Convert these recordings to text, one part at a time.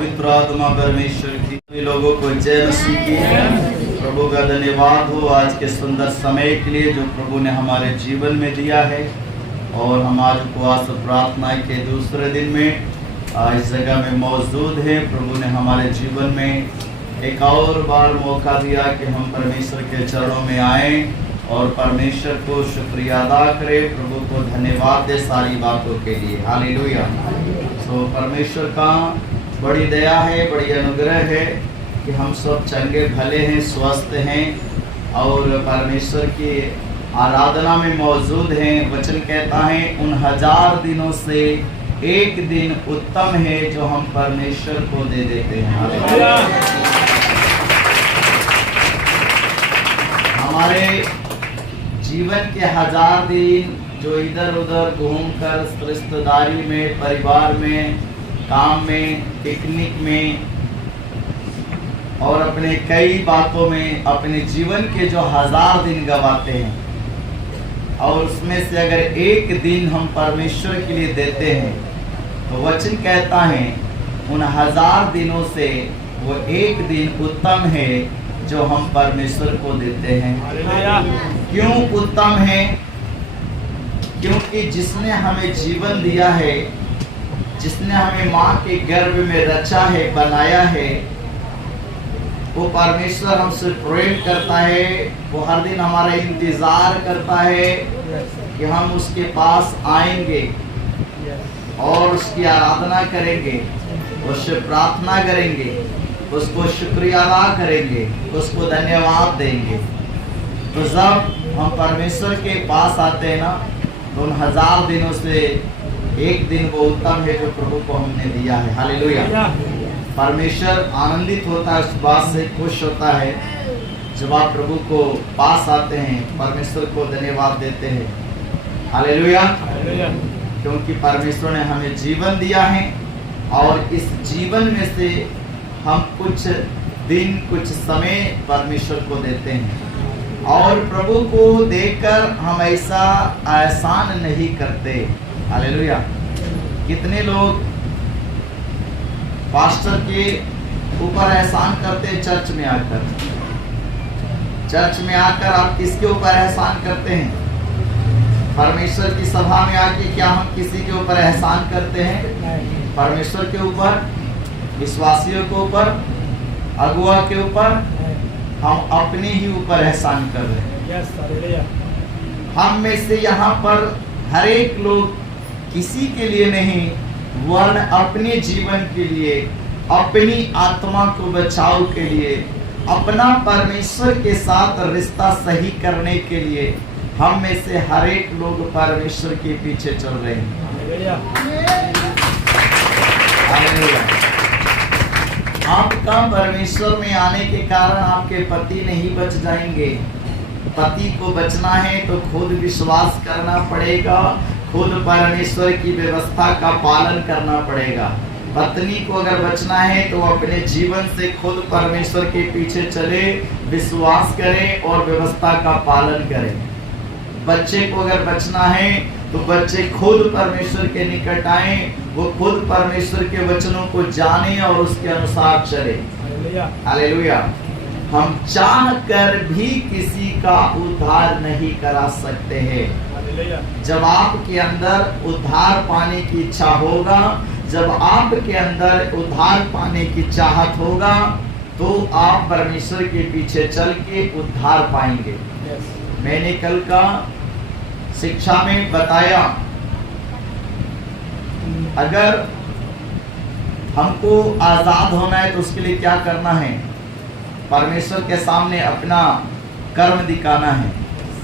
पवित्र आत्मा परमेश्वर की सभी लोगों को जय मसीह की। प्रभु का धन्यवाद हो आज के सुंदर समय के लिए जो प्रभु ने हमारे जीवन में दिया है। और हम आज उपवास प्रार्थना के दूसरे दिन में इस जगह में मौजूद है। प्रभु ने हमारे जीवन में एक और बार मौका दिया कि हम परमेश्वर के चरणों में आए और परमेश्वर को शुक्रिया अदा करें, प्रभु को धन्यवाद दे सारी बातों के लिए। हालेलुया। तो परमेश्वर का बड़ी दया है, बड़ी अनुग्रह है कि हम सब चंगे भले हैं, स्वस्थ हैं और परमेश्वर की आराधना में मौजूद हैं। वचन कहता है उन 1000 दिनों से एक दिन उत्तम है जो हम परमेश्वर को दे देते हैं। हालेलुया। हमारे जीवन के 1000 दिन जो इधर उधर घूमकर रिश्तेदारी में, परिवार में, काम में, पिकनिक में और अपने कई बातों में अपने जीवन के जो 1000 दिन गवाते हैं और उसमें से अगर एक दिन हम परमेश्वर के लिए देते हैं तो वचन कहता है उन 1000 दिनों से वो एक दिन उत्तम है जो हम परमेश्वर को देते हैं। क्यों उत्तम है? क्योंकि जिसने हमें जीवन दिया है, जिसने हमें माँ के गर्भ में रचा है, बनाया है, वो परमेश्वर हमसे प्रेम करता है। वो हर दिन हमारा इंतजार करता है कि हम उसके पास आएंगे और उसकी आराधना करेंगे, उससे प्रार्थना करेंगे, उसको शुक्रिया अदा करेंगे, उसको धन्यवाद देंगे। तो जब हम परमेश्वर के पास आते हैं ना तो उन 1000 दिनों से एक दिन वो उत्तम है जो प्रभु को हमने दिया है। हालेलुया। परमेश्वर आनंदित होता है, उस बात से खुश होता है जब आप प्रभु को पास आते हैं, परमेश्वर को धन्यवाद देते हैं। हालेलुया। क्योंकि परमेश्वर ने हमें जीवन दिया है और इस जीवन में से हम कुछ दिन, कुछ समय परमेश्वर को देते हैं और प्रभु को देकर हम ऐसा एहसान नहीं करते। हालेलुया। कितने लोग पास्टर के ऊपर एहसान करते हैं? चर्च में आकर, चर्च में आकर आप किसके ऊपर एहसान करते हैं? परमेश्वर की सभा में आके क्या हम किसी के ऊपर एहसान करते हैं? परमेश्वर के ऊपर, विश्वासियों के ऊपर, अगुआ के ऊपर, हम अपने ही ऊपर एहसान कर रहे हैं। हम में से यहाँ पर हर एक लोग किसी के लिए नहीं वरन अपने जीवन के लिए, अपनी आत्मा को बचाव के लिए, अपना परमेश्वर के साथ रिश्ता सही करने के लिए हम में से हर एक लोग परमेश्वर के पीछे चल रहे हैं। आपका परमेश्वर में आने के कारण आपके पति नहीं बच जाएंगे। पति को बचना है तो खुद विश्वास करना पड़ेगा, खुद परमेश्वर की व्यवस्था का पालन करना पड़ेगा। पत्नी को अगर बचना है तो अपने जीवन से खुद परमेश्वर के पीछे चले, विश्वास करें और व्यवस्था का पालन करें। बच्चे को अगर बचना है तो बच्चे खुद परमेश्वर के निकट आए, वो खुद परमेश्वर के वचनों को जाने और उसके अनुसार चले। हालेलुया। हम चाह कर भी किसी का उद्धार नहीं करा सकते हैं। जब आपके अंदर उद्धार पाने की इच्छा होगा, जब आपके अंदर उद्धार पाने की चाहत होगा तो आप परमेश्वर के पीछे चल के उद्धार पाएंगे। मैंने कल का शिक्षा में बताया, अगर हमको आजाद होना है तो उसके लिए क्या करना है? परमेश्वर के सामने अपना कर्म दिखाना है।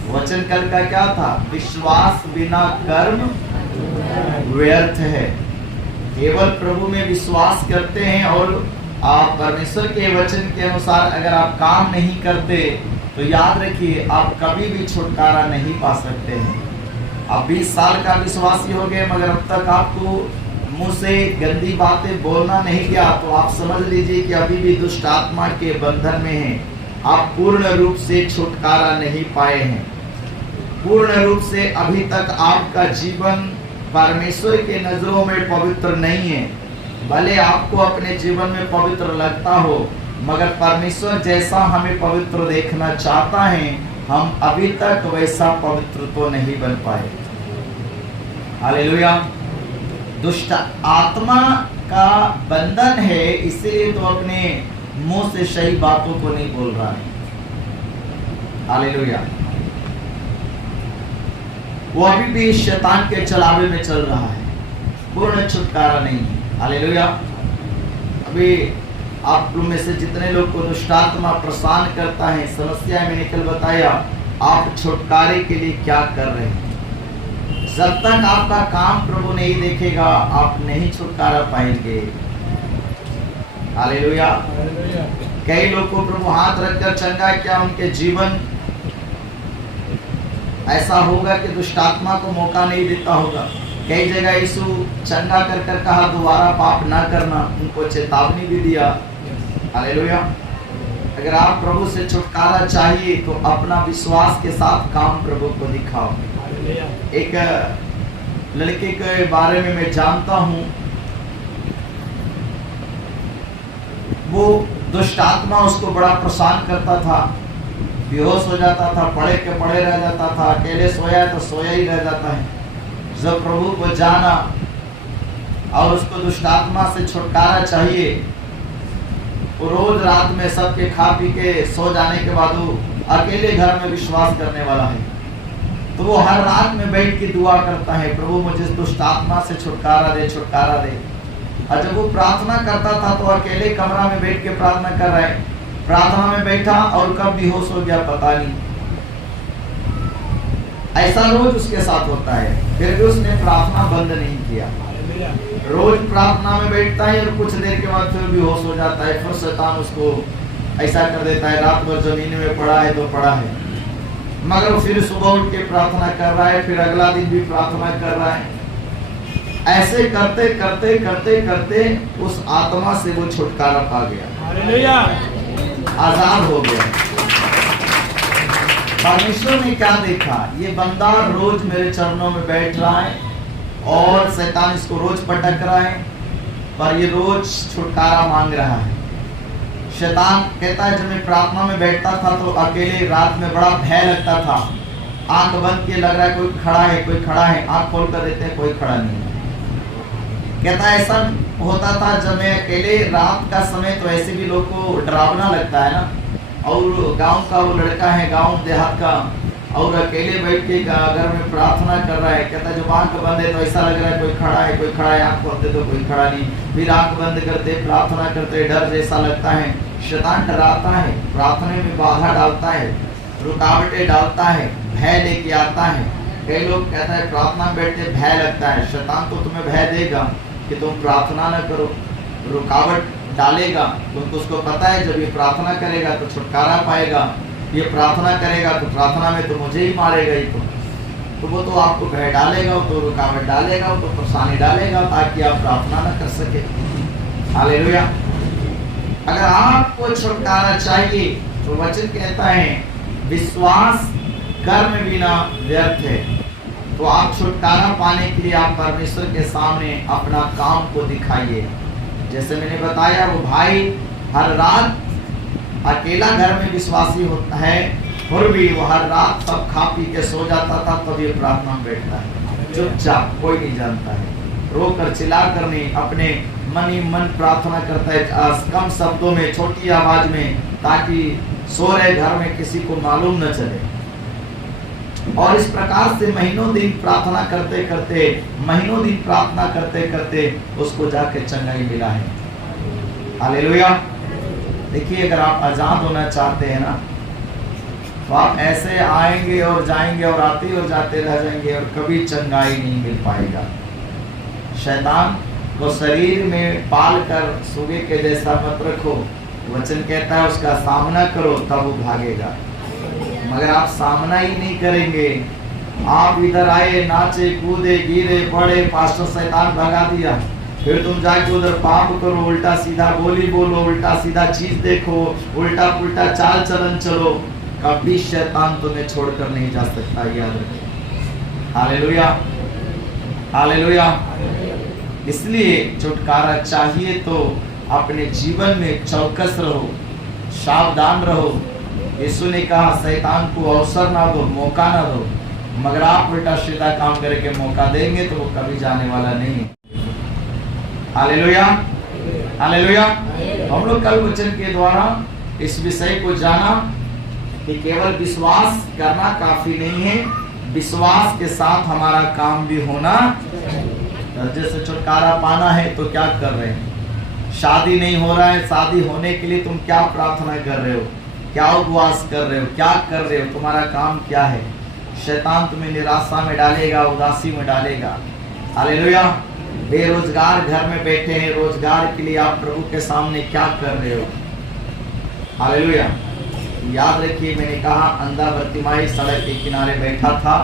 वचन कल का क्या था? विश्वास बिना कर्म व्यर्थ है। केवल प्रभु में विश्वास करते हैं और आप परमेश्वर के वचन के अनुसार अगर आप काम नहीं करते तो याद रखिए आप कभी भी छुटकारा नहीं पा सकते हैं। आप 20 साल का विश्वासी हो गए मगर अब तक आपको मुंह से गंदी बातें बोलना नहीं गया तो आप समझ लीजिए कि अभी भी दुष्ट आत्मा के बंधन में हैं। आप पूर्ण रूप से छुटकारा नहीं पाए हैं। पूर्ण रूप से अभी तक आपका जीवन परमेश्वर के नजरों में पवित्र नहीं है। भले आपको अपने जीवन में पवित्र लगता हो, मगर परमेश्वर जैसा हमें पवित्र देखना चाहता है, हम अभी तक वैसा पवित्र तो नहीं बन पाए। हालेलुया। दुष्ट आत्मा का बंधन है, इसलिए तो अपने मुंह से सही बातों को नहीं बोल रहा है। हालेलुया। वो अभी भी शैतान के चलावे में चल रहा है, पूर्ण छुटकारा नहीं है। हालेलुया। अभी आप लोग में से जितने लोग को दुष्ट आत्मा परेशान करता है, समस्या मैंने कल बताया, आप छुटकारे के लिए क्या कर रहे हैं। जब तक आपका काम प्रभु नहीं देखेगा, आप नहीं छुटकारा पाएंगे। हालेलुया। कई लोग को प्रभु हाथ रखकर चंगा किया, उनके जीवन ऐसा होगा कि दुष्ट आत्मा को मौका नहीं देता होगा। कई जगह यीशु चंगा कर कर कहा दोबारा पाप ना करना, उनको चेतावनी भी दिया। हालेलुया। अगर आप प्रभु से छुटकारा चाहिए तो अपना विश्वास के साथ काम प्रभु को दिखाओ। एक लड़के के बारे में मैं जानता हूँ, वो दुष्ट आत्मा उसको बड़ा परेशान करता था, बेहोश हो जाता था, पड़े के पड़े रह जाता था, अकेले सोया है तो सोया ही रह जाता है। जब प्रभु को जाना और उसको दुष्ट आत्मा से छुटकारा चाहिए, वो रोज रात में सबके खा पी के सो जाने के बाद वो अकेले घर में विश्वास करने वाला है, तो वो हर रात में बैठ के दुआ करता है, प्रभु मुझे दुष्ट आत्मा से छुटकारा दे, छुटकारा दे। और जब वो प्रार्थना करता था तो अकेले कमरा में बैठ के प्रार्थना कर रहा है, प्रार्थना में बैठा और कब बेहोश हो गया पता नहीं। ऐसा रोज उसके साथ होता है, फिर भी उसने प्रार्थना बंद नहीं किया। रोज प्रार्थना में बैठता है और कुछ देर के बाद फिर बेहोश हो जाता है, फिर शैतान उसको ऐसा कर देता है, रात भर जमीन में पड़ा है तो पड़ा है, मगर वो फिर सुबह उठ के प्रार्थना कर रहा है, फिर अगला दिन भी प्रार्थना कर रहा है। ऐसे करते करते करते करते उस आत्मा से वो छुटकारा पा गया, आजाद हो गया। परमेश्वर ने क्या देखा, ये बंदा रोज मेरे चरणों में बैठ रहा है और शैतान इसको रोज पटक रहा है, पर ये रोज छुटकारा मांग रहा है। शैतान कहता है जब मैं प्रार्थना में बैठता था तो अकेले रात में बड़ा भय लगता था, आंख बंद किए लग रहा है कोई खड़ा है, कोई खड़ा है, आंख खोल कर देखते हैं कोई खड़ा नहीं है। कहता है ऐसा होता था जब मैं अकेले रात का समय, तो ऐसे भी लोग को डरावना लगता है ना, और गांव का वो लड़का है, गांव देहात का, और अकेले बैठ के अगर मैं प्रार्थना कर रहा है, कहता है जब आंख बंद है तो ऐसा लग रहा है कोई खड़ा है, कोई खड़ा है, आंख खोलते तो कोई खड़ा नहीं, फिर आंख बंद करते प्रार्थना करते डर जैसा लगता है। शैतान डराता है, प्रार्थना में बाधा डालता है, रुकावटें डालता है, भय लेके आता है। कई लोग कहता है प्रार्थना में बैठते भय लगता है, शैतान तो तुम्हें भय देगा कि तुम प्रार्थना न करो, रुकावट डालेगा, क्योंकि उसको पता है जब ये प्रार्थना करेगा तो छुटकारा पाएगा, ये प्रार्थना करेगा तो प्रार्थना में तो मुझे ही मारेगा ही, तो वो तो आपको भय डालेगा, वो तो रुकावट डालेगा, वो तो परेशानी डालेगा ताकि आप प्रार्थना न कर सके। हालेलुया। अगर आपको छुटकारा चाहिए तो वचन कहता है विश्वास कर्म बिना व्यर्थ है। तो आप छुटकारा पाने के लिए आप परमेश्वर के सामने अपना काम को दिखाइए। जैसे मैंने बताया वो भाई हर रात अकेला घर में विश्वासी होता है, फिर भी वो हर रात सब खा पी के सो जाता था, तब ये प्रार्थना में बैठता है चुपचाप, कोई नहीं जानता है, रो कर चिल्ला कर नहीं, अपने मन ही मन प्रार्थना करता है, कम शब्दों में, छोटी आवाज में, ताकि सो रहे घर में किसी को मालूम न चले। और इस प्रकार से महीनों दिन प्रार्थना करते करते, महीनों दिन प्रार्थना करते करते उसको जाके चंगाई मिला है। हालेलुया। देखिए अगर आप आजाद होना चाहते हैं ना, तो आप ऐसे आएंगे और जाएंगे और आते और जाते रह जाएंगे और कभी चंगाई नहीं मिल पाएगा। शैतान को शरीर में पाल कर सुगे के जैसा मत रखो, वचन कहता है उसका सामना करो तब वो भागेगा। मगर आप सामना ही नहीं करेंगे, आप इधर आए, नाचे कूदे गिरे पड़े, पास्टर शैतान भगा दिया, फिर तुम जाके उधर पाप करो, उल्टा सीधा बोली बोलो, उल्टा सीधा चीज देखो, उल्टा पुल्टा चाल चलन चलो, कभी शैतान तुम्हें छोड़कर नहीं जा सकता, याद रखो। Hallelujah, hallelujah. इसलिए छुटकारा चाहिए तो अपने जीवन में चौकस रहो, सावधान रहो। यीशु ने कहा शैतान को अवसर ना दो, मौका ना दो, मगर आप उल्टा सीधा काम करके मौका देंगे तो वो कभी जाने वाला नहीं। Hallelujah, hallelujah. हम लोग कल वचन के द्वारा इस विषय को जाना कि केवल विश्वास करना काफी नहीं है, विश्वास के साथ हमारा काम भी होना। जैसे छुटकारा पाना है तो क्या कर रहे हैं? शादी नहीं हो रहा है, शादी होने के लिए तुम क्या प्रार्थना कर रहे हो, क्या उपवास कर रहे हो, क्या कर रहे हो? तुम्हारा काम क्या है? शैतान तुम्हें निराशा में डालेगा, उदासी में डालेगा। हालेलुया। बेरोजगार घर में बैठे हैं, रोजगार के लिए आप प्रभु के सामने क्या कर रहे हो? हालेलुया। याद रखिए, मैंने कहा अंधा बर्तिमाई सड़क के किनारे बैठा था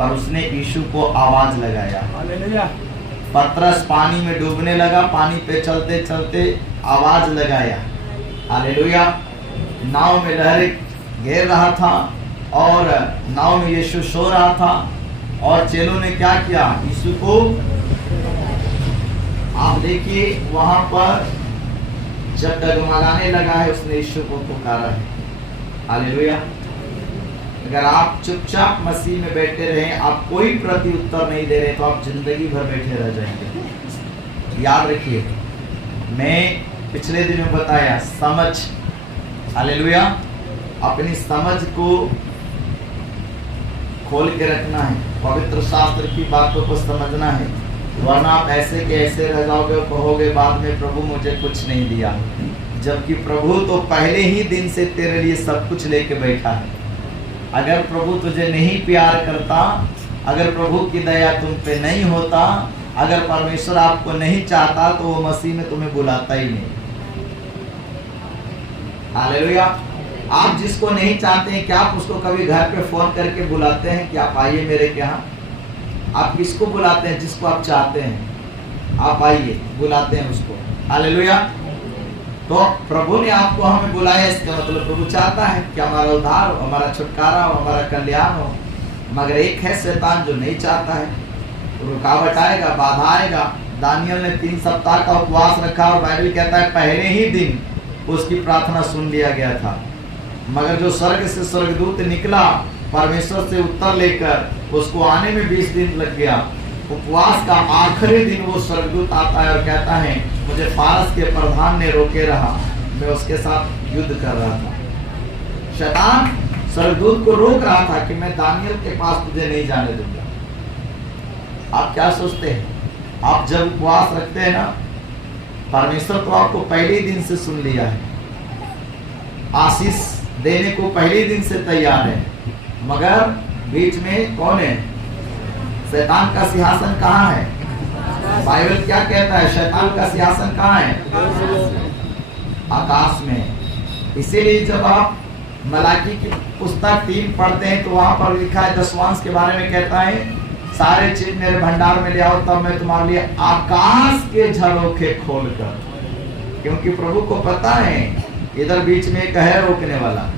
और उसने यीशु को आवाज लगाया। हालेलुया। पतरस पानी में डूबने लगा, पानी पे चलते चलते आवाज लगाया। हालेलुया। नाव में लहरें घेर रहा था और नाव में यीशु सो रहा था और चेलों ने क्या किया? यीशु को, आप देखिए वहां पर जब डगमगाने लगा है उसने यीशु को पुकारा है। हालेलुया। अगर आप चुपचाप मसीह में बैठे रहे, आप कोई प्रति उत्तर नहीं दे रहे, तो आप जिंदगी भर बैठे रह जाएंगे। याद रखिए, मैं पिछले दिनों बताया समझ, हालेलुया, अपनी समझ को खोल के रखना है, पवित्र शास्त्र की बातों को समझना है, वरना आप ऐसे के ऐसे रह जाओगे और कहोगे बाद में प्रभु मुझे कुछ नहीं दिया, जबकि प्रभु तो पहले ही दिन से तेरे लिए सब कुछ लेके बैठा है। अगर प्रभु तुझे नहीं प्यार करता, अगर प्रभु की दया तुम पे नहीं होता, अगर परमेश्वर आपको नहीं चाहता, तो वो मसीह में तुम्हें बुलाता ही नहीं। हालेलुया। आप जिसको नहीं चाहते हैं, क्या आप उसको कभी घर पे फोन करके बुलाते हैं कि आप आइए मेरे के यहाँ? आप किसको बुलाते हैं? जिसको आप चाहते हैं, आप आइए, बुलाते हैं उसको। हालेलुया। तो प्रभु ने आपको हमें बुलाया, इसका मतलब प्रभु चाहता है कि हमारा उद्धार हो, हमारा छुटकारा हो, हमारा कल्याण हो। मगर एक है शैतान जो नहीं चाहता है, तो रुकावट आएगा, बाधा आएगा। दानियल ने 3 सप्ताह का उपवास रखा और बाइबल कहता है पहले ही दिन उसकी प्रार्थना सुन लिया गया था। मगर जो स्वर्ग से स्वर्गदूत निकला परमेश्वर से उत्तर लेकर, उसको आने में 20 दिन लग गया। उपवास का आखिरी दिन वो स्वर्गदूत आता है और कहता है मुझे फारस के प्रधान ने रोके रहा, मैं उसके साथ युद्ध कर रहा था। शैतान स्वर्गदूत को रोक रहा था कि मैं दानियल के पास तुझे नहीं जाने दूंगा। आप क्या सोचते हैं? आप जब उपवास रखते हैं ना, परमेश्वर तो आपको पहले दिन से सुन लिया है, आशीष देने को पहले दिन से तैयार है। मगर बीच में कौन है? शैतान का सिंहासन कहाँ है? बाइबल क्या कहता है? शैतान का सिंहासन कहाँ है? आकाश में। इसीलिए जब आप मलाकी की पुस्तक 3 पढ़ते हैं तो वहां पर लिखा है, दशवांश के बारे में कहता है सारे चीज मेरे भंडार में ले आओ, तब मैं तुम्हारे लिए आकाश के झरोखे खोलकर, क्योंकि प्रभु को पता है इधर बीच में एक है रोकने वाला,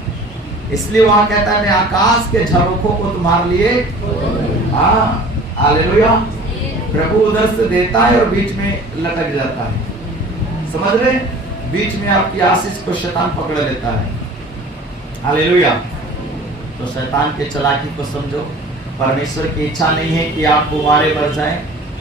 इसलिए वहां कहता है मैं आकाश के झरोखों को तुम्हारे लिए, हाँ हालेलुया, प्रभु उधर से देता है और बीच में लटक जाता है। समझ रहे? बीच में आपकी आशीष को शैतान पकड़ लेता है। हालेलुया। तो शैतान के चालाकी को समझो। परमेश्वर की इच्छा नहीं है कि आप कुंवारे मर जाएं,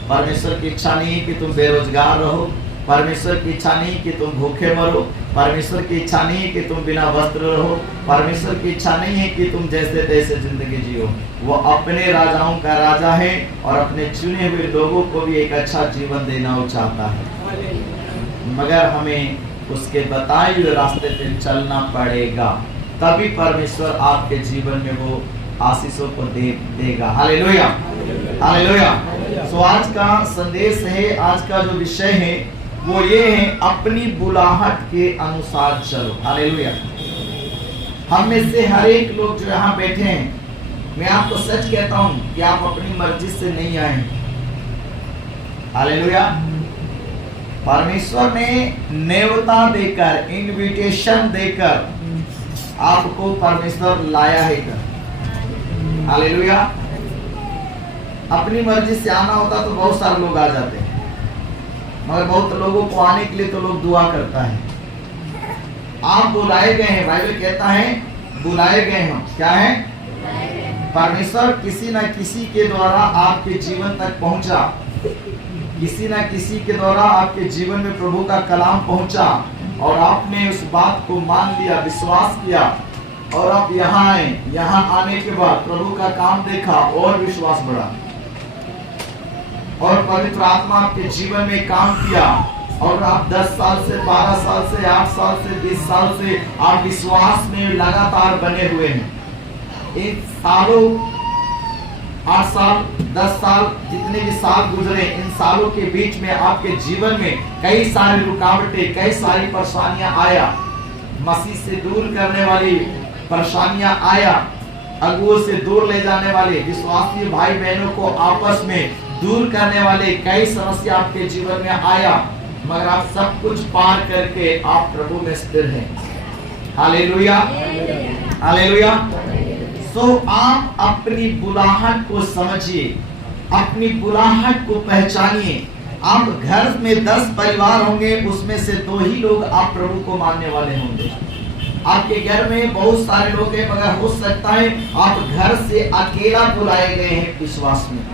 परमेश्वर की इच्छा नहीं है कि तुम बेरोजगार रहो, परमेश्वर की इच्छा नहीं कि तुम भूखे मरो, परमेश्वर की इच्छा नहीं है कि तुम बिना वस्त्र रहो, परमेश्वर की इच्छा नहीं है कि तुम जैसे तैसे जिंदगी जियो। वो अपने राजाओं का राजा है और अपने चुने हुए लोगों को भी एक अच्छा जीवन देना वो चाहता है। मगर हमें उसके बताए हुए रास्ते पे चलना पड़ेगा, तभी परमेश्वर आपके जीवन में वो आशीषों को देगा। Hallelujah, hallelujah. सो आज का संदेश है, आज का जो विषय है वो ये है, अपनी बुलाहट के अनुसार चलो। हालेलुया। हम में से हर एक लोग जो यहाँ बैठे हैं, मैं आपको सच कहता हूँ कि आप अपनी मर्जी से नहीं आए। हालेलुया। परमेश्वर ने नेवता देकर, इनविटेशन देकर आपको परमेश्वर लाया है कर। हालेलुया। अपनी मर्जी से आना होता तो बहुत सारे लोग आ जाते हैं, मगर बहुत लोगों को आने के लिए तो लोग दुआ करता है। आप बुलाए गए हैं, बाइबल कहता है बुलाए गए हम, क्या है? परमेश्वर किसी न किसी के द्वारा आपके जीवन तक पहुंचा, किसी न किसी के द्वारा आपके जीवन में प्रभु का कलाम पहुंचा और आपने उस बात को मान लिया, विश्वास किया और आप यहाँ आए। यहाँ आने के बाद प्रभु का काम देखा और विश्वास बढ़ा और पवित्र आत्मा आपके जीवन में काम किया और आप 10 साल से, 12 साल से, 8 साल से, 20 साल से आप विश्वास में लगातार बने हुए हैं। इन सालों, 8 साल, 10 साल, जितने भी साल गुजरे, इन सालों के बीच में आपके जीवन में कई सारी रुकावटें, कई सारी परेशानियां आया, मसीह से दूर करने वाली परेशानियां आया, अगुओं से दूर ले जाने वाले, विश्वासी भाई बहनों को आपस में दूर करने वाले कई समस्या आपके जीवन में आया, मगर आप सब कुछ पार करके आप प्रभु में स्थिर हैं। Hallelujah, hallelujah. तो आप अपनी बुलाहट को समझिए, अपनी बुलाहट को पहचानिए। आप घर में 10 परिवार होंगे, उसमें से 2 ही लोग आप प्रभु को मानने वाले होंगे। आपके घर में बहुत सारे लोग हैं, मगर हो सकता है आप घर से अकेला बुलाए गए हैं विश्वास में।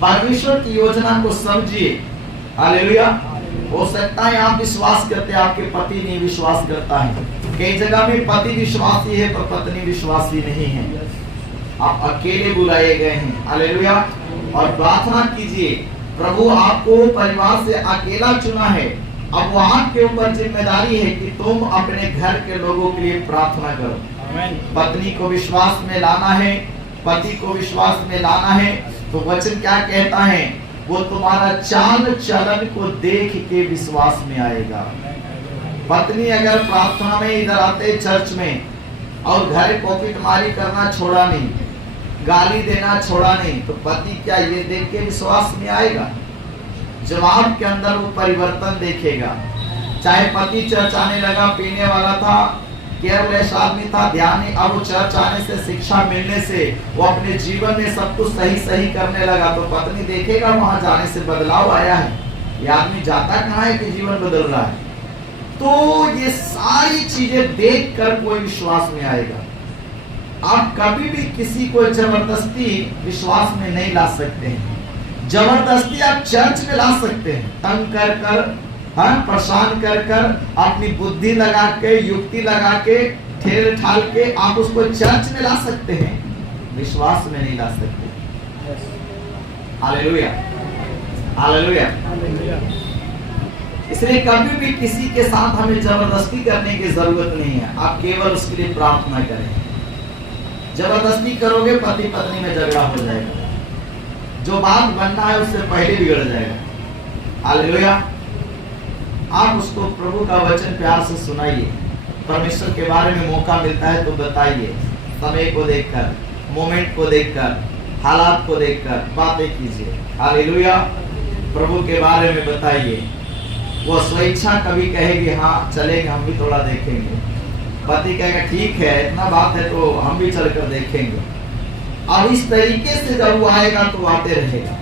परमेश्वर की योजना को समझिए। हालेलुया। हो सकता है आप विश्वास करते हैं, आपके पति नहीं विश्वास करता है। कई जगह में पति विश्वासी है पर पत्नी विश्वासी नहीं है। आप अकेले बुलाए गए हैं। हालेलुया। और प्रार्थना कीजिए, प्रभु आपको परिवार से अकेला चुना है। अब वो आपके ऊपर जिम्मेदारी है कि तुम अपने घर के लोगों के लिए प्रार्थना करो। पत्नी को विश्वास में लाना है, पति को विश्वास में लाना है। तो वचन क्या कहता है? वो तुम्हारा चाल चलन को देख के विश्वास में आएगा। पत्नी अगर प्रार्थना में इधर आते चर्च में और घर पॉकेटमारी करना छोड़ा नहीं, गाली देना छोड़ा नहीं, तो पति क्या ये देख के विश्वास में आएगा? जवाब के अंदर वो परिवर्तन देखेगा। चाहे पति चर्च आने लगा, पीने वाला था, केयरलेस आदमी था, ध्यान, अब वो चर्च आने से, शिक्षा मिलने से वो अपने जीवन में सब कुछ सही करने लगा, तो पत्नी देखेगा वहां जाने से बदलाव आया है, ये आदमी जाता कहाँ है कि जीवन बदल रहा है। तो ये सारी चीजें देखकर कोई विश्वास में आएगा। आप कभी भी किसी को जबरदस्ती विश्वास में नहीं ला सकते हैं। जबरदस्ती आप चर्च में ला सकते हैं, तंग कर कर, परेशान कर कर, अपनी बुद्धि लगा के, युक्ति लगा के, ठेल ठाल के आप उसको चर्च में ला सकते हैं, विश्वास में नहीं ला सकते। Hallelujah, hallelujah. इसलिए कभी भी किसी के साथ हमें जबरदस्ती करने की जरूरत नहीं है। आप केवल उसके लिए प्रार्थना करें। जबरदस्ती करोगे पति पत्नी में झगड़ा हो जाएगा, जो बात बनना है उससे पहले बिगड़ जाएगा। हालेलुया। आप उसको प्रभु का वचन प्यार से सुनाइए। परमेश्वर के बारे में मौका मिलता है तो बताइए। समय को देखकर, मोमेंट को देखकर, हालात को देखकर बातें कीजिए। हालेलुया। प्रभु के बारे में बताइए। वो स्वेच्छा कभी कहेगी हाँ चलेंगे, हम भी थोड़ा देखेंगे। पति कहेगा ठीक है, इतना बात है तो हम भी चलकर देखेंगे। अब इस तरीके से जब वो आएगा तो आते रहेगा।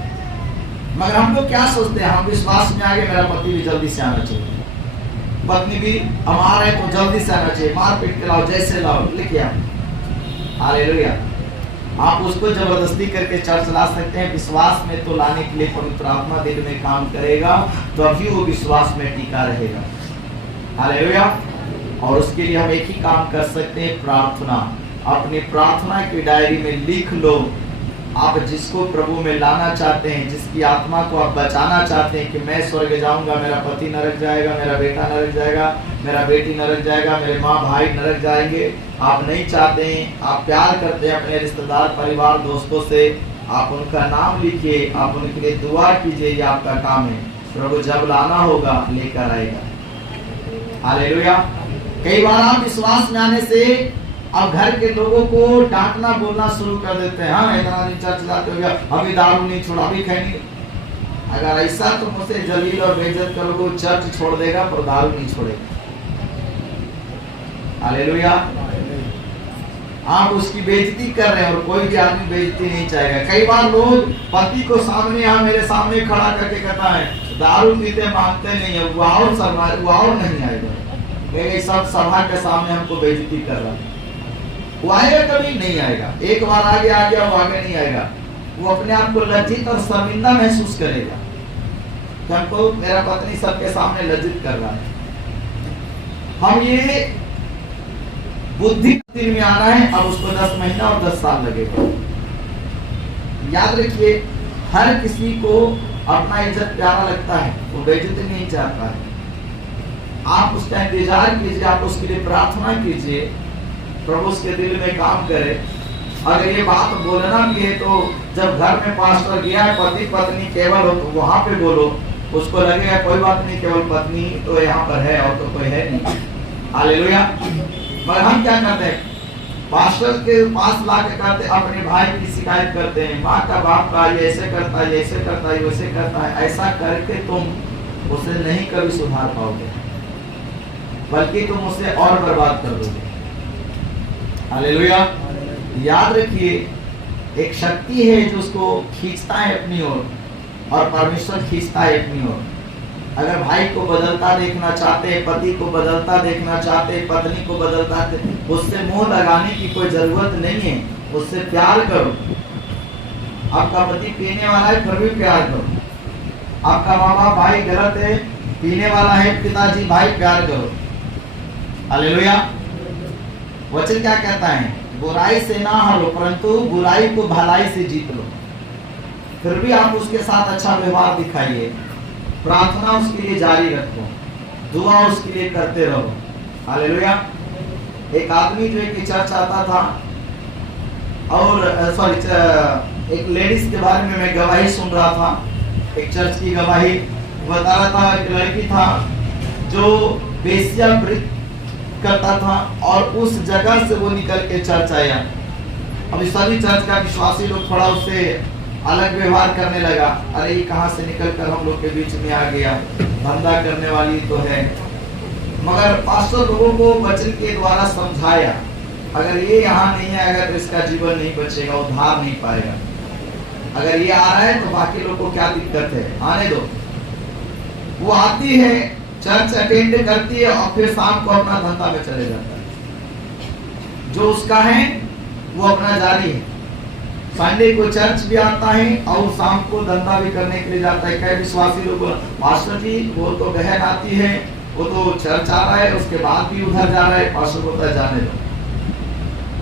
मगर हम लोग क्या सोचते हैं? हम विश्वास में आगे मेरा पति भी जल्दी से आना चाहिए, पत्नी भी हम आ रहे तो जल्दी से आना चाहिए, मार पीट के लाओ, जैसे लाओ लेके आओ। हालेलुया। आप उसको जबरदस्ती करके चर्च ला सकते हैं, विश्वास में तो लाने के लिए पवित्र आत्मा दिल में काम करेगा, तो अभी वो विश्वास में टिका रहेगा। हालेलुया। और उसके लिए हम एक ही काम कर सकते हैं, प्रार्थना। अपनी प्रार्थना की डायरी में लिख लो, आप जिसको प्रभु में लाना चाहते हैं, जिसकी आत्मा को आप बचाना चाहते हैं कि मैं स्वर्ग जाऊंगा, मेरा पति नरक जाएगा, मेरा बेटा नरक जाएगा, मेरा बेटी नरक जाएगा, मेरे माँ भाई नरक जाएंगे, आप नहीं चाहते हैं। आप प्यार करते हैं अपने रिश्तेदार, परिवार, दोस्तों से, आप उनका नाम लिखिए, आप उनके लिए दुआ कीजिए। ये आपका काम है। प्रभु जब लाना होगा लेकर आएगा। हालेलुया। कई बार आप विश्वास में आने से अब घर के लोगों को डांटना बोलना शुरू कर देते हैं। हाँ इतना दिन चर्च जाते हो गया, अभी दारू नहीं छोड़ा, अभी खैनी। अगर ऐसा तो मुझसे जलील और बेइज्जत करोगे, चर्च छोड़ देगा पर दारू नहीं छोड़ेगा। हालेलुया। आप उसकी बेइज्जती कर रहे हैं और कोई भी आदमी बेइज्जती नहीं चाहेगा। कई बार लोग पति को सामने, यहाँ मेरे सामने खड़ा करके कहता है दारू पीते मांगते नहीं है, वो और नहीं आएगा। ये सब सभा के सामने हमको बेइज्जती कर रहा है, वो आएगा कभी नहीं आएगा। एक बार आगे आ गया वो आगे नहीं आएगा। वो अपने आप को लज्जित और शर्मिंदा महसूस करेगा कि हमको मेरा पत्नी सबके सामने लज्जित कर रहा है। हम ये बुद्धि में आना है, अब उसको 10 महीना और 10 साल लगेगा। याद रखिए, हर किसी को अपना इज्जत प्यारा लगता है, वो बेइज्जती नहीं चाहता है। आप उसका इंतजार कीजिए, आप उसके लिए प्रार्थना कीजिए, प्रभु उसके दिल में काम करे। अगर ये बात बोलना भी है तो जब घर में पास्टर गया है, पति पत्नी केवल हो, तो वहां पे बोलो। उसको लगेगा कोई बात नहीं, केवल पत्नी तो यहाँ पर है और तो कोई है नहीं। हालेलुया। मगर हम क्या करते हैं, पास्टर के पास ला के करते, अपने भाई की शिकायत करते हैं, माँ का बाप का, ये ऐसे करता है, ये ऐसे करता है, वैसे करता है। ऐसा करके तुम उसे नहीं कभी सुधार पाओगे, बल्कि तुम उसे और बर्बाद कर दोगे। हालेलुया। याद रखिए, एक शक्ति है जो उसको खींचता है अपनी ओर, और परमेश्वर खींचता है अपनी ओर। अगर भाई को बदलता देखना चाहते, पति को बदलता देखना चाहते, पत्नी को बदलता, उससे मुंह लगाने की कोई जरूरत नहीं है, उससे प्यार करो। आपका पति पीने वाला है फिर भी प्यार करो। आपका माँ बाप भाई गलत है, पीने वाला है पिताजी, भाई प्यार करो। हालेलुया। वचन क्या कहता है, बुराई से ना हारो, परंतु बुराई को भलाई से जीत लो। फिर भी आप उसके साथ अच्छा व्यवहार दिखाइए, प्रार्थना उसके लिए जारी रखो, दुआ उसके लिए करते रहो। हालेलुया। एक आदमी जो एक चर्च आता था, और एक लेडीज के बारे में मैं गवाही सुन रहा था, एक चर्च की गवाही बता रहा था। एक लड़की था जो वेश्यावृत्ति करता था, और उस जगह से वो निकल के चर्च आया। अभी सभी चर्च का विश्वासी लोग थोड़ा उससे अलग व्यवहार करने लगा। अरे ये कहाँ से निकल कर हम लोग के बीच में आ गया, धंधा करने वाली तो है। मगर पास्टर लोगों को वचन के द्वारा समझाया, अगर ये यहाँ नहीं है, अगर तो इसका जीवन नहीं बचेगा, उद्धार नहीं पाएगा। अगर ये आ रहा है तो बाकी लोग को क्या दिक्कत है, आने दो। वो आती है, चर्च अटेंड करती है, और फिर शाम को अपना धंधा में चले जाता है। जो उसका है वो अपना जारी है। संडे को चर्च भी आता है और शाम को धंधा भी करने के लिए जाता है। कई विश्वासी लोग, पास्टर जी वो तो बहन आती है, वो तो चर्च आ रहा है, उसके बाद भी उधर जा रहा है। पास्टर को तो जाने दो,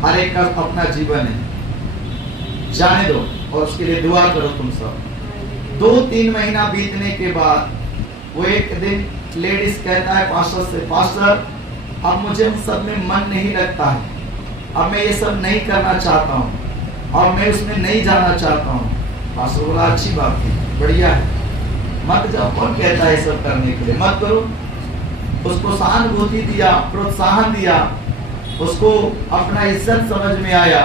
हर एक का अपना जीवन है, जाने दो, और उसके लिए दुआ करो तुम सब। 2-3 महीना बीतने के बाद वो एक दिन लेडीज कहता है पास्टर से, पास्टर अब मुझे उन सब में मन नहीं लगता है, अब मैं ये सब नहीं करना चाहता हूँ, और मैं उसमें नहीं जाना चाहता हूँ। पास्टर बोला अच्छी बात है, बढ़िया है, मत जाओ। कौन कहता है सब करने के लिए, मत करो। उसको सहानुभूति दिया, प्रोत्साहन दिया, उसको अपना इज्जत समझ में आया,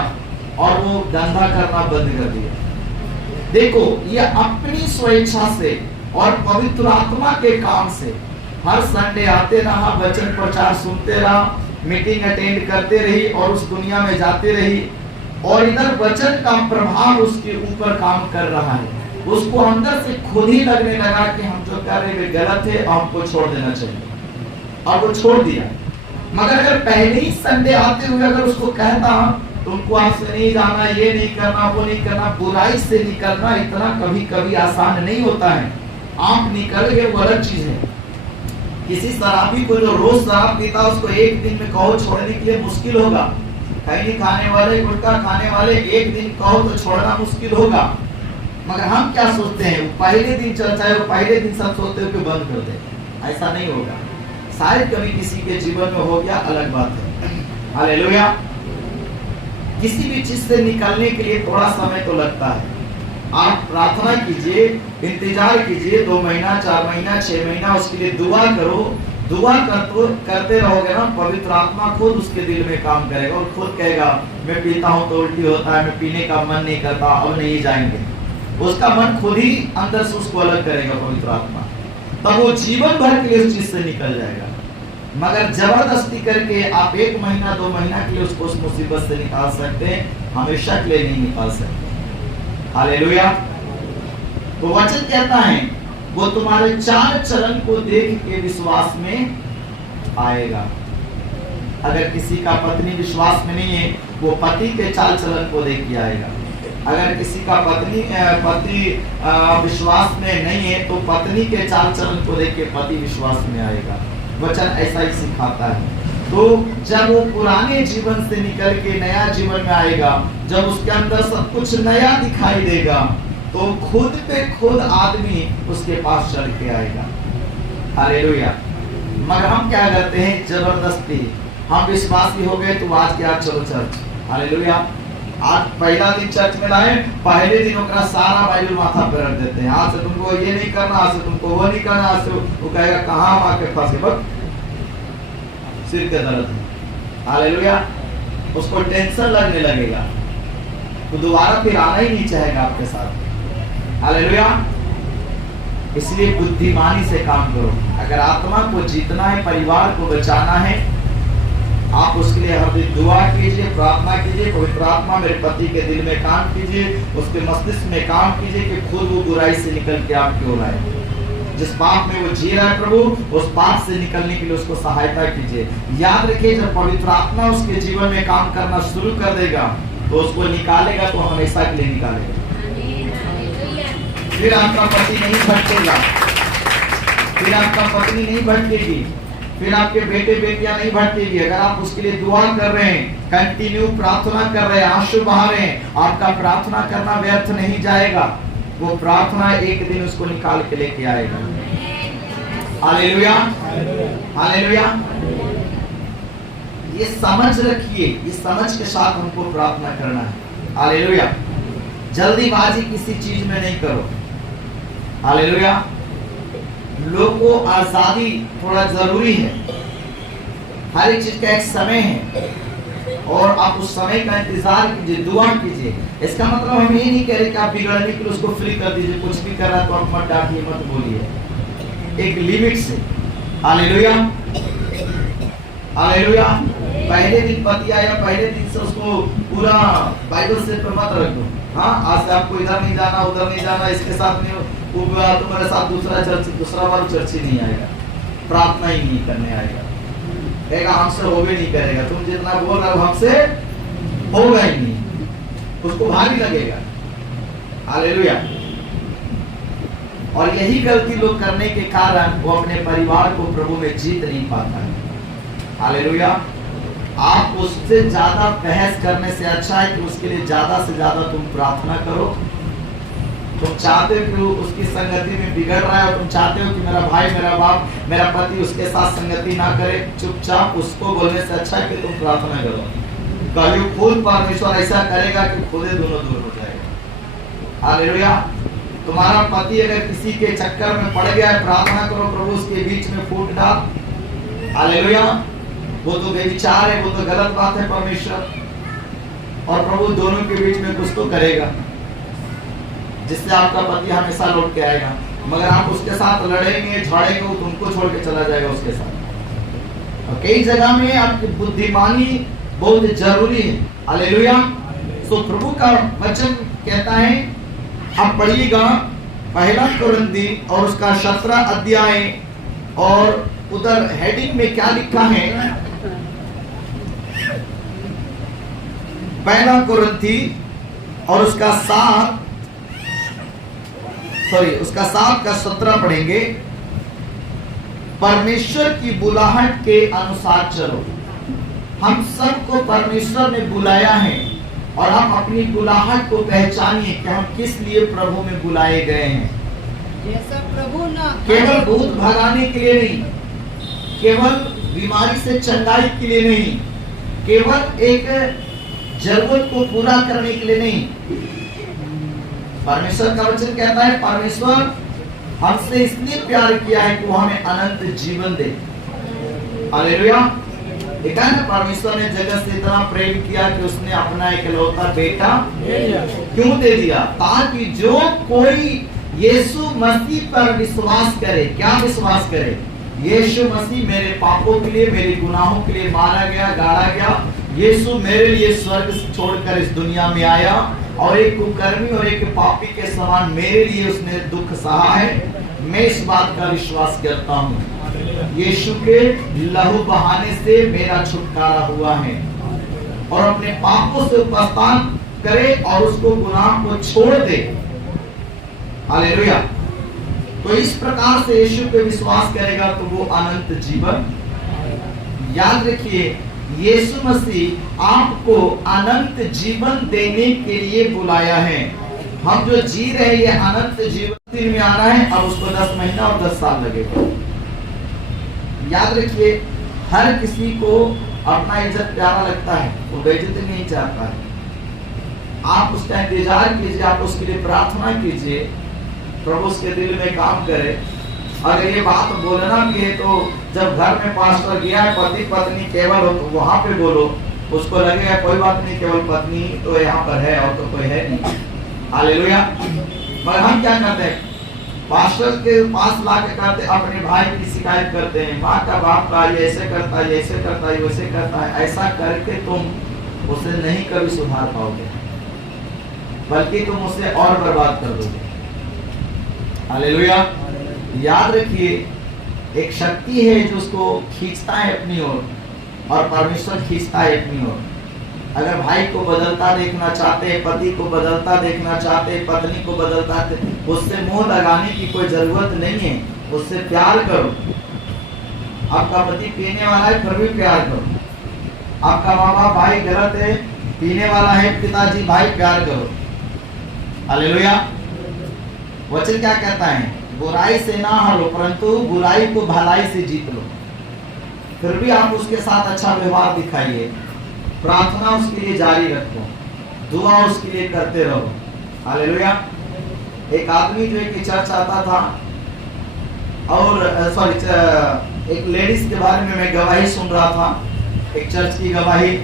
और वो धंधा करना बंद कर दिया। देखो, ये अपनी स्वेच्छा से और पवित्र आत्मा के काम से हर संडे आते रहा, वचन प्रचार सुनते रहा, मीटिंग अटेंड करते रही, और उस दुनिया में जाते रही, और इधर वचन का प्रभाव उसके ऊपर काम कर रहा है। उसको अंदर से खुद ही लगने लगा कि हम जो कर रहे हैं गलत है और हमको छोड़ देना चाहिए, और वो छोड़ दिया। मगर अगर पहले ही संडे आते हुए अगर उसको कहता तुमको आज से नहीं जाना, ये नहीं करना, वो नहीं करना, बुराई से निकलना इतना कभी कभी आसान नहीं होता है। आप निकल गए वो अलग चीज है। किसी शराबी को जो रोज शराब पीता, उसको एक दिन में कहो छोड़ने के लिए मुश्किल होगा। खैनी खाने वाले, गुटखा खाने वाले एक दिन कहो तो छोड़ना मुश्किल होगा। मगर हम क्या सोचते हैं, पहले दिन चर्चा है, पहले दिन सब सोचते हो कि बंद कर दे। ऐसा नहीं होगा। शायद कभी किसी के जीवन में हो गया, अलग बात है। हालेलुया। किसी भी चीज से निकलने के लिए थोड़ा समय तो लगता है। आप प्रार्थना कीजिए, इंतजार कीजिए, 2 महीना, 4 महीना, 6 महीना, उसके लिए दुआ करो। दुआ करते रहोगे ना, पवित्र आत्मा खुद उसके दिल में काम करेगा, और खुद कहेगा मैं पीता हूँ तो उल्टी होता है, मैं पीने का मन नहीं करता, अब नहीं जाएंगे। उसका मन खुद ही अंदर से उसको अलग करेगा पवित्र आत्मा, तब वो जीवन भर के लिए उस चीज से निकल जाएगा। मगर जबरदस्ती करके आप 1 महीना 2 महीना के लिए उसको उस मुसीबत से निकाल सकते हैं, हमेशा के लिए नहीं निकाल सकते। हालेलुया। तो वचन कहता है वो तुम्हारे चाल चलन को देख के विश्वास में आएगा। अगर किसी का पत्नी विश्वास में नहीं है, वो पति के चाल चलन को देख के आएगा। अगर किसी का पति विश्वास में नहीं है, तो पत्नी के चाल चलन को देख के पति विश्वास में आएगा। वचन ऐसा ही सिखाता है। तो जब वो पुराने जीवन से निकल के नया जीवन में आएगा, जब उसके अंदर सब कुछ नया दिखाई देगा, तो खुद पे खुद आदमी उसके पास चल के आएगा। हालेलुया। मगर हम क्या करते हैं, जबरदस्ती हम विश्वासी हो गए तो आज के आज चलो चर्च। हालेलुया। आज पहला दिन चर्च में लाए, पहले दिन ओकरा सारा बाइबल माथा पे रख देते हैं। आज से तुमको ये नहीं करना, आज से तुमको वो नहीं करना, आज से वो कहेगा कहाँ हम आके फंसे, बस सिर के दर्द है। हालेलुया। उसको टेंशन लगने लगेगा, तो दोबारा फिर आना ही नहीं चाहेगा आपके साथ। हालेलुया। इसलिए बुद्धिमानी से काम करो। अगर आत्मा को जीतना है, परिवार को बचाना है, आप उसके लिए हर दिन दुआ कीजिए, प्रार्थना कीजिए। पवित्र आत्मा मेरे पति के दिल में काम कीजिए, उसके मस्तिष्क में काम कीजिए कि खुद वो बुराई से निकल के आपकी ओर आए। जिस पाप में वो जी रहा है प्रभु, उस पाप से निकलने के लिए उसको सहायता कीजिए। याद रखिए, जब पवित्र आत्मा उसके जीवन में काम करना शुरू कर देगा, तो उसको निकालेगा तो हमेशा के लिए निकालेगा। फिर आपका पति नहीं भटकेगा, फिर आपका पत्नी नहीं भटकेगी, फिर आपके बेटे बेटियां नहीं भटकेगी। अगर आप उसके लिए दुआ कर रहे हैं, कंटिन्यू प्रार्थना कर रहे हैं, आंसू बहा रहे हैं, आपका प्रार्थना करना व्यर्थ नहीं जाएगा। वो प्रार्थना एक दिन उसको निकाल के लेके आएगा। Hallelujah, hallelujah. ये समझ रखिए, ये समझ के साथ हमको प्रार्थना करना है। हालेलुया। जल्दीबाजी किसी चीज में नहीं करो। हालेलुया। लोगों को आजादी थोड़ा जरूरी है, हर एक चीज का एक समय है, और आप उस समय का इंतजार कीजिए, दुआ कीजिए। इसका मतलब हम ये नहीं कह रहे कि आप बिगड़ने के लिए उसको फ्री कर दीजिए, कुछ भी कर रहा तो आप मत डांटिए, मत बोलिए, एक लिमिट से। Hallelujah, hallelujah. पहले दिन पति आया, पहले दिन से उसको पूरा बाइबल से मत रख दो। हाँ, आज से आपको इधर नहीं जाना, उधर नहीं जाना, इसके साथ नहीं, तुम्हारे साथ दूसरा बार चर्च ही नहीं आएगा, प्रार्थना ही नहीं करने आएगा, कहेगा हमसे हो भी नहीं करेगा, तुम जितना बोल रहे हो हमसे होगा ही नहीं, उसको भारी लगेगा। हालेलुया। और यही गलती लोग करने के कारण वो अपने परिवार को प्रभु में जीत नहीं पाता है। हालेलुया। आप उससे ज्यादा बहस करने से अच्छा है कि उसके लिए ज्यादा से ज्यादा तुम प्रार्थना करो। तुम चाहते हो कि वो उसकी संगति में बिगड़ रहा है, और तुम चाहते हो कि मेरा भाई, मेरा बाप, मेरा पति उसके साथ संगति ना करे, चुपचाप उसको बोलने से अच्छा है कि तुम प्रार्थना करो। कल खुद परमेश्वर ऐसा करेगा कि खुद ही दोनों दूर हो जाएगा। हालेलुया। तुम्हारा पति अगर किसी के चक्कर में पड़ गया है, प्रार्थना करो, प्रभु उसके बीच में फूट डाल। हालेलुया। वो तो बेविचार है, वो तो गलत बात है परमेश्वर, और प्रभु दोनों के बीच में कुछ तो करेगा जिससे आपका पति हमेशा लौट के आएगा। मगर आप उसके साथ लड़ेंगे, झड़ेंगे, वो तुमको छोड़ के चला जाएगा उसके साथ। और कई जगह में आपकी बुद्धिमानी बहुत जरूरी है। हालेलुया। तो प्रभु का वचन कहता है, आप पढ़िएगा पहला कुरिन्थी और उसका 17 अध्याय, और उधर हेडिंग में क्या लिखा है, पहला कुरिन्थी और उसका 7 का 17 पढ़ेंगे। परमेश्वर की बुलाहट के अनुसार चलो। हम सबको परमेश्वर ने बुलाया है, और हम अपनी बुलाहट को पहचानिए कि हम किस लिए प्रभु में बुलाए गए हैं। प्रभु ना केवल भूत भगाने के लिए नहीं, केवल बीमारी से चंगाई के लिए नहीं, केवल एक जरूरत को पूरा करने के लिए नहीं। परमेश्वर का वचन कहता है, परमेश्वर हमसे इसलिए प्यार किया है कि वो हमें अनंत जीवन दे। हालेलुया। देखा ना, परमेश्वर ने जगत से इतना प्रेम किया कि उसने अपना इकलौता बेटा क्यों दे दिया, ताकि जो कोई यीशु मसीह पर विश्वास करे। क्या विश्वास करे? यीशु मसीह मेरे पापों के लिए, मेरे गुनाहों के लिए मारा गया, गाड़ा गया। यीशु मेरे लिए स्वर्ग से छोड़कर इस दुनिया में आया, और एक कुकर्मी और एक पापी के समान मेरे लिए उसने दुख सहा है। मैं इस बात का विश्वास करता हूँ, यीशु के लहू बहाने से मेरा छुटकारा हुआ है, और अपने पापों से पछतान करे और उसको गुनाह को छोड़ दे। हालेलुया। तो इस प्रकार से यीशु पे विश्वास करेगा तो वो अनंत जीवन। याद रखिए, यीशु मसीह आपको अनंत जीवन देने के लिए बुलाया है। हम जो जी रहे हैं ये अनंत जीवन में आना है, अब उसको 10 महीना और 10 साल लगेगा। याद रखिए, हर किसी को अपना इज्जत प्यारा लगता है, वो बेइज्जती नहीं चाहता है। आप उसका इंतजार कीजिए, आप उसके लिए प्रार्थना कीजिए, प्रभु उसके दिल में काम करे। अगर ये बात बोलना भी है तो जब घर में पास्टर गया है, पति पत्नी केवल हो, तो वहां पे बोलो। उसको लगेगा कोई बात नहीं, केवल पत्नी तो यहाँ पर है और तो कोई है नहीं। हालेलुया। मगर हम क्या करते हैं, पास्टर के पास ला के करते, अपने भाई की शिकायत करते हैं, माँ का बाप का ये ऐसे करता है, ऐसे करता है, वैसे करता है। ऐसा करके तुम उसे नहीं कभी सुधार पाओगे, बल्कि तुम उसे और बर्बाद कर दोगे। हालेलुया। याद रखिए, एक शक्ति है जो उसको खींचता है अपनी ओर, और परमेश्वर खींचता है अपनी ओर। अगर भाई को बदलता देखना चाहते हैं, पति को बदलता देखना चाहते हैं, पत्नी को बदलता, उससे मुंह लगाने की कोई जरूरत नहीं है, उससे प्यार करो। आपका पति पीने वाला है फिर भी प्यार करो। आपका माँ बाप भाई गलत है, पीने वाला है पिताजी, भाई प्यार करो। हालेलुया। वचन क्या कहता है, बुराई से ना हारो परंतु बुराई को भलाई से जीत लो। फिर भी आप उसके साथ अच्छा व्यवहार दिखाइए, प्रार्थना उसके लिए जारी रखो, दुआ उसके लिए करते रहो। हालेलुया। एक आदमी जो एक चर्च आता था, और एक लेडीज के बारे में मैं गवाही सुन रहा था, एक चर्च की गवाही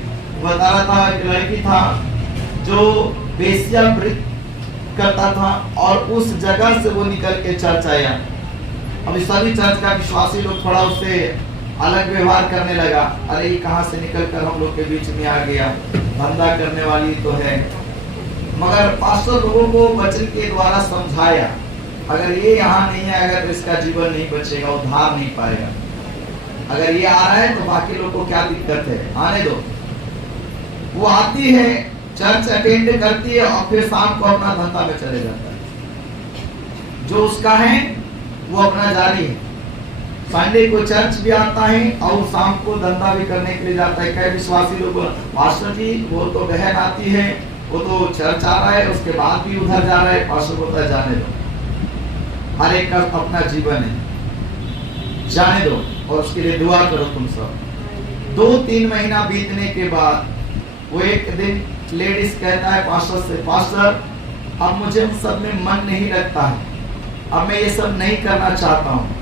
बता रहा था। एक लड़की था जो वेश्यावृत्ति करता था, और उस जगह से वो निकल के चर्च आया। अभी सभी चर्च का विश्वासी लोग थोड़ा उससे अलग व्यवहार करने लगा। अरे ये कहाँ से निकल कर हम लोग के बीच में आ गया, धंधा करने वाली तो है। मगर पास्टर लोगों को वचन के द्वारा समझाया, अगर ये यहाँ नहीं आएगा तो इसका जीवन नहीं बचेगा, उद्धार नहीं पाएगा। अगर ये आ रहा है तो बाकी लोग को क्या दिक्कत है, आने दो। वो आती है, चर्च अटेंड करती है, और फिर शाम को अपना धंधा में चले जाता है। जो उसका है वो अपना जारी है। संडे को चर्च भी आता है और शाम को धंधा भी करने के लिए जाता है। कई विश्वासी लोग, पास्टर जी वो तो बहन आती है, वो तो चर्च आ रहा है, उसके बाद भी उधर जा रहा है। पास्टर बोलता है जाने दो, हर एक का अपना जीवन है, जाने दो, और उसके लिए दुआ करो तुम सब। 2-3 महीना बीतने के बाद वो एक दिन लेडीज कहता है पास्टर से, पास्टर अब मुझे उन सब में मन नहीं लगता है, अब मैं ये सब नहीं करना चाहता हूँ,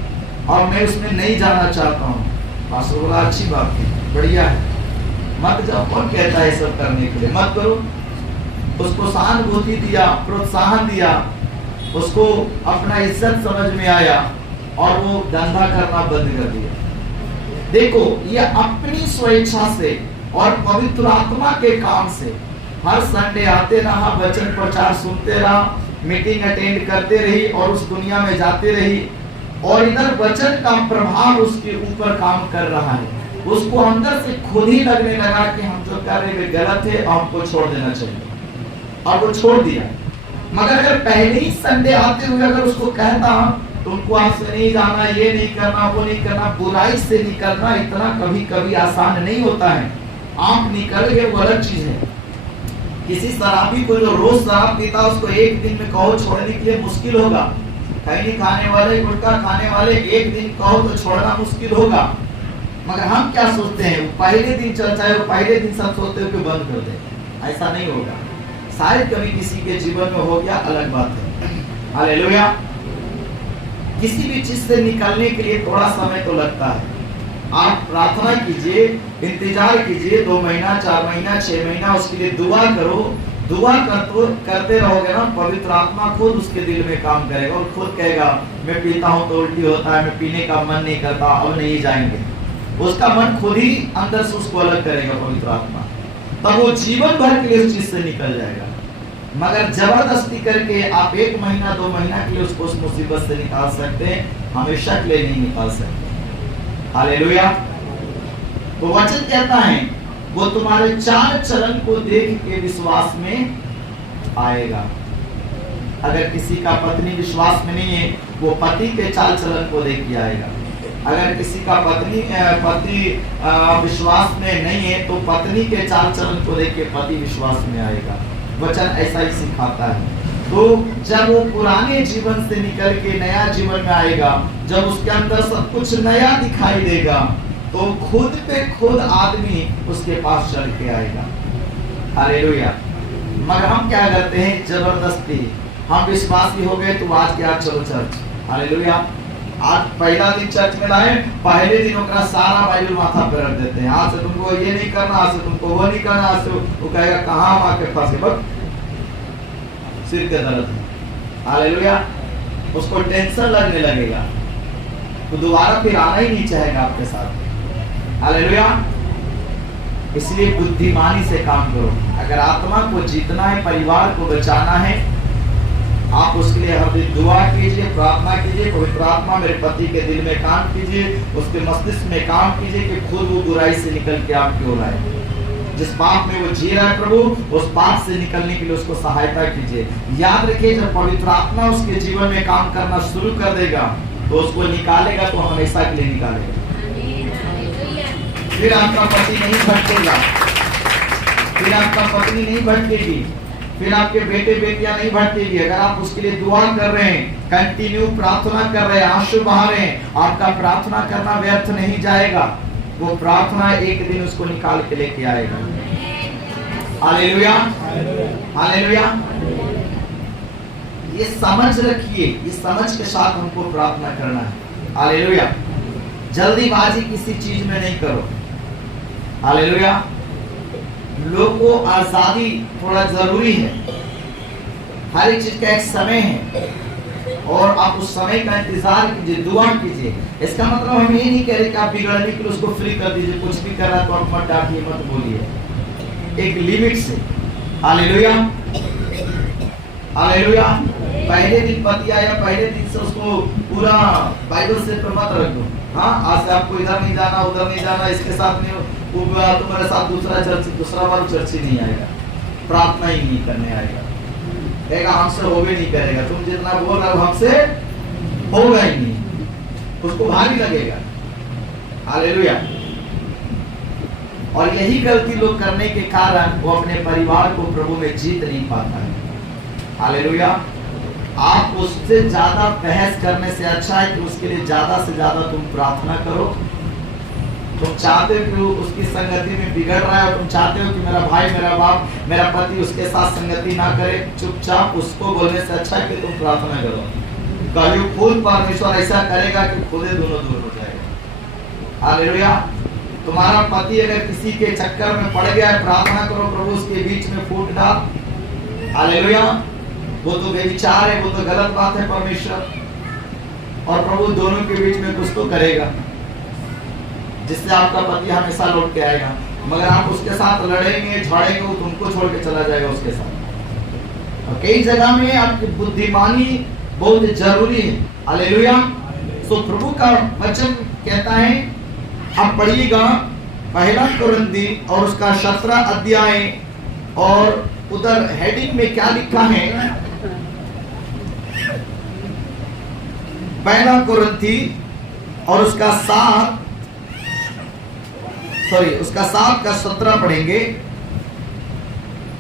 और मैं उसमें नहीं जाना चाहता हूँ। पास्टर बोला अच्छी बात है, बढ़िया है, मत जाओ। कौन कहता है सब करने के लिए, मत करो। उसको सहानुभूति दिया, प्रोत्साहन दिया, उसको अपना इज्जत समझ में आया, और वो धंधा करना बंद कर दिया। देखो, ये अपनी स्वेच्छा से और पवित्र आत्मा के काम से हर संडे आते रहा, वचन प्रचार सुनते रहा, मीटिंग अटेंड करते रही, और उस दुनिया में जाते रही, और इधर वचन का प्रभाव उसके ऊपर काम कर रहा है। उसको अंदर से खुद ही लगने लगा कि हम जो कर रहे हैं गलत है और हमको छोड़ देना चाहिए, और वो छोड़ दिया। मगर अगर पहले ही संडे आते हुए अगर उसको कहता तुमको आपसे नहीं जाना, ये नहीं करना, वो नहीं करना, बुराई से निकलना इतना कभी कभी आसान नहीं होता है। आप निकल गए वो अलग चीज है। किसी शराबी को जो रोज शराब पीता उसको एक दिन में कहो छोड़ने के लिए मुश्किल होगा। खैनी खाने वाले, गुटखा खाने वाले एक दिन कहो तो छोड़ना मुश्किल होगा। मगर हम क्या सोचते हैं, वो पहले दिन चल जाए, वो पहले दिन सब सोचते हो कि बंद कर दे। ऐसा नहीं होगा। शायद कभी किसी के जीवन में हो गया, अलग बात है। हालेलुया। किसी भी चीज से निकलने के लिए थोड़ा समय तो लगता है। आप प्रार्थना कीजिए, इंतजार कीजिए, 2 महीना, 4 महीना, 6 महीना, उसके लिए दुआ करो। दुआ करते रहोगे ना, पवित्र आत्मा खुद उसके दिल में काम करेगा, और खुद कहेगा मैं पीता हूँ तो उल्टी होता है, मैं पीने का मन नहीं करता, अब नहीं जाएंगे। उसका मन खुद ही अंदर से उसको अलग करेगा पवित्र आत्मा, तब वो जीवन भर के लिए उस चीज से निकल जाएगा। मगर जबरदस्ती करके आप 1 महीना 2 महीना के लिए उसको उस मुसीबत से निकाल सकते हैं, हमेशा के लिए नहीं निकाल सकते। हालेलुया। तो वचन कहता है वो तुम्हारे चाल चलन को देख के विश्वास में आएगा। अगर किसी का पत्नी विश्वास में नहीं है, वो पति के चाल चलन को देख के आएगा। अगर किसी का पति विश्वास में नहीं है, तो पत्नी के चाल चलन को देख के पति विश्वास में आएगा। वचन ऐसा ही सिखाता है। तो जब वो पुराने जीवन से निकल के नया जीवन में आएगा, जब उसके अंदर सब कुछ नया दिखाई देगा, तो खुद पे खुद आदमी उसके पास चल के आएगा। हालेलुया। मगर हम क्या करते हैं? जबरदस्ती। हम विश्वासी हो गए तो आज के आज चलो चर्च। हालेलुया। आज पहला दिन चर्च में लाए, पहले दिन ओकरा सारा बाइबल माथा पे रख देते हैं। आज से तुमको ये नहीं करना, आज से तुमको वो नहीं करना, आज से वो कहेगा कहाँ हम आके फंसे, बस सिर के दर्द। हालेलुया। उसको टेंशन लगने लगेगा, तो दोबारा फिर आना ही नहीं चाहेगा आपके साथ। हालेलुया। इसलिए बुद्धिमानी से काम करो। अगर आत्मा को जीतना है, परिवार को बचाना है, आप उसके लिए हर दिन दुआ कीजिए, प्रार्थना कीजिए। पवित्र आत्मा मेरे पति के दिल में काम कीजिए, उसके मस्तिष्क में काम कीजिए कि खुद वो बुराई से निकल के आपकी ओर आए। जिस पाप में वो जी रहा है प्रभु, उस पाप से निकलने के लिए उसको सहायता कीजिए। याद रखिए, जब पवित्र आत्मा उसके जीवन में काम करना शुरू कर देगा, तो उसको निकालेगा तो हमेशा के लिए निकालेगा। फिर आपका पति नहीं भटकेगा, फिर आपका पत्नी नहीं भटकेगी, फिर आपके बेटे बेटियां नहीं भटकेगी। अगर आप उसके लिए दुआ कर रहे हैं, कंटिन्यू प्रार्थना कर रहे हैं, आंसू बहा रहे हैं, आपका प्रार्थना करना व्यर्थ नहीं जाएगा। वो प्रार्थना एक दिन उसको निकाल के लेके आएगा। हालेलुया। हालेलुया। ये समझ रखिए, ये समझ के साथ हमको प्रार्थना करना है। हालेलुया। जल्दीबाजी किसी चीज में नहीं करो। हालेलुया। लोग को आजादी थोड़ा जरूरी है, हर एक चीज का एक समय है, और आप उस समय का इंतजार कीजिए, दुआ कीजिए। इसका मतलब हम ये नहीं कह रहे कि आप बिगड़ने के लिए उसको फ्री कर दीजिए, कुछ भी कर रहा तो आप मत डांटिए, मत बोलिए, एक लिमिट से। हालेलुया। हालेलुया। पहले दिन पति आया, पहले दिन से उसको पूरा बाइबल से मत रख दो। हाँ, आज से आपको इधर नहीं जाना, उधर नहीं जाना, इसके साथ नहीं, तुम्हारे साथ दूसरा बार चर्च ही नहीं आएगा, प्रार्थना ही नहीं करने आएगा, कहेगा हमसे हो भी नहीं करेगा, तुम जितना बोल रहे हो हमसे होगा ही नहीं, उसको भारी लगेगा। हालेलुया। और यही गलती लोग करने के कारण वो अपने परिवार को प्रभु में जीत नहीं पाता है। हालेलुया। आप उससे ज्यादा बहस करने से अच्छा है कि उसके लिए ज्यादा से ज्यादा तुम प्रार्थना करो। तुम चाहते हो कि उसकी संगति में बिगड़ रहा है, तुम चाहते हो कि मेरा भाई, मेरा बाप, मेरा पति उसके साथ संगति ना करे, चुपचाप उसको बोलने से अच्छा है कि तुम प्रार्थना करो। कल खुद परमेश्वर ऐसा करेगा कि खुद ही दोनों दूर हो जाएगा। हालेलुया। तुम्हारा पति अगर किसी के चक्कर में पड़ गया है, प्रार्थना करो प्रभु उसके बीच में फूट डाल। हालेलुया। वो तो बेविचार है, वो तो गलत बात है परमेश्वर, और प्रभु दोनों के बीच में कुछ तो करेगा जिससे आपका पति हमेशा लौट के आएगा। मगर आप उसके साथ लड़ेंगे, झड़ेंगे, वो तुमको छोड़ के चला जाएगा उसके साथ। और कई जगह में आपकी बुद्धिमानी बहुत जरूरी है। हालेलुया। तो प्रभु का वचन कहता है, आप पढ़िएगा 1 कुरिन्थी और उसका 17 अध्याय, और उधर हेडिंग में क्या लिखा है, 1 कुरिन्थी और उसका 7 का 17 पढ़ेंगे।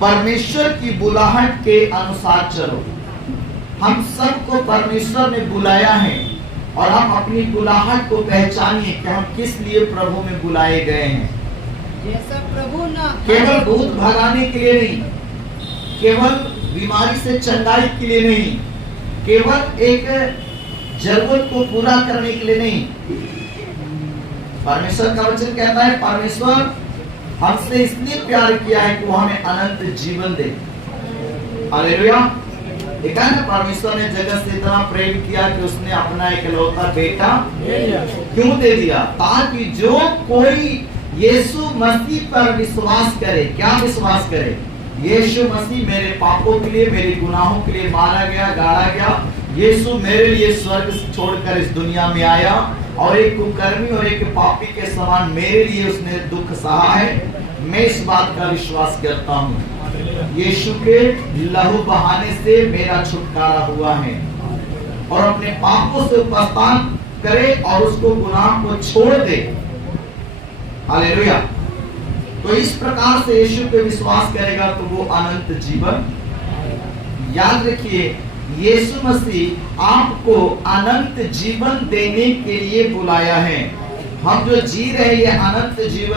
परमेश्वर की बुलाहट के अनुसार चलो। हम सबको परमेश्वर ने बुलाया है, और हम अपनी बुलाहट को पहचानिए कि हम किस लिए प्रभु में बुलाए गए हैं। जैसा प्रभु ना केवल भूत भगाने के लिए नहीं, केवल बीमारी से चंगाई के लिए नहीं, केवल एक जरूरत को पूरा करने के लिए नहीं। परमेश्वर का वचन कहता है, परमेश्वर हमसे इसलिए प्यार किया है कि वो हमें अनंत जीवन दे। हालेलुया। देखा ना, परमेश्वर ने जगत से इतना प्रेम किया कि उसने अपना इकलौता बेटा क्यों दे दिया, ताकि जो कोई यीशु मसीह पर विश्वास करे, क्या विश्वास करे, यीशु मसीह मेरे पापों के लिए, मेरे गुनाहों के लिए मारा गया, गाड़ा गया। यीशु मेरे लिए स्वर्ग से छोड़कर इस दुनिया में आया और एक कुकर्मी और एक पापी के समान मेरे लिए उसने दुख सहा है। मैं इस बात का विश्वास करता हूँ, यीशु के लहू बहाने से मेरा छुटकारा हुआ है। और अपने पापों से पछतान करे और उसको गुनाह को छोड़ दे। हालेलुया। तो इस प्रकार से यीशु पे विश्वास करेगा तो वो अनंत जीवन। याद रखिए, यीशु मसीह आपको अनंत जीवन देने के लिए बुलाया है। हम जो जी रहे हैं ये अनंत जीवन